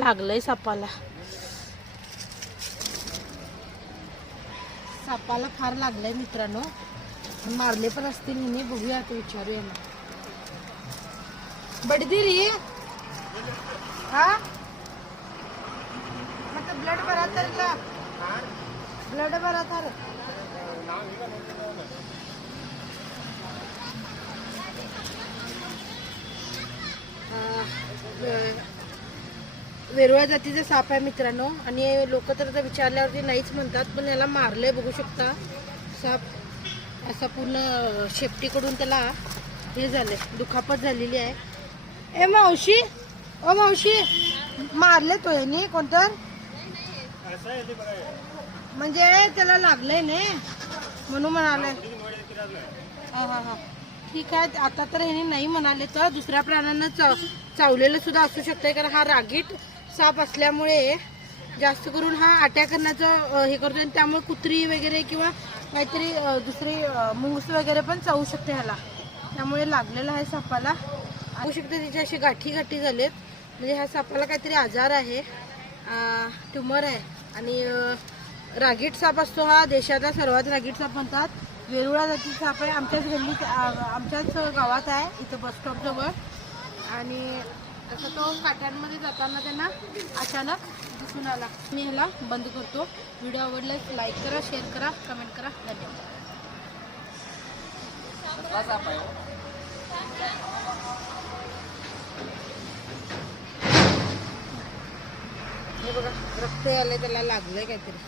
लागलंय सापाला. सापाला फार लागलंय मित्रांनो. मारले पण असतील हिने. बघूया आता, विचारू यांना. बड़ी रही हाँ मतलब ब्लड भरा था का? ब्लड भरा था. वेरुळा जातीचा साप आहे मित्रांनो. आणि लोक तर आता विचारल्यावरती नाहीच म्हणतात, पण याला मारलंय. बघू शकता साप असा पूर्ण शेपटीकडून त्याला हे झालंय, दुखापत झालेली आहे. ए मावशी, ओ मावशी, मारले तो याने कोणतर, म्हणजे त्याला लागलंय ने म्हणून म्हणाले. हा हा हा ठीक आहे. आता तर ह्याने नाही म्हणाले, तर दुसऱ्या प्राण्यांना चावलेलं सुद्धा असू शकतंय. कारण हा रागीट साप असल्यामुळे जास्त करून हा अटॅक करण्याचं हे करतोय. आणि त्यामुळे कुत्री वगैरे किंवा काहीतरी दुसरी मुंगस वगैरे पण चावू शकते ह्याला. त्यामुळे लागलेला आहे सापाला. होऊ शकते तिचे असे गाठी गाठी झालेत. म्हणजे ह्या सापाला काहीतरी आजार आहे, ट्युमर आहे. आणि रागीट साप असतो हा देशातला सर्वात रागीट साप म्हणतात. वेरुळा जातीचा साप आहे. आमच्याच गल्लीत, आमच्याच गावात आहे, इथं बस स्टॉप जवळ. आणि तसं तो काट्यांमध्ये जाताना त्यांना अचानक दिसून आला. मी ह्याला बंद करतो. व्हिडिओ आवडल्यास लाईक करा, शेअर करा, कमेंट करा. धन्यवाद. हे बघा, रक्त आलंय, त्याला लागलंय काहीतरी.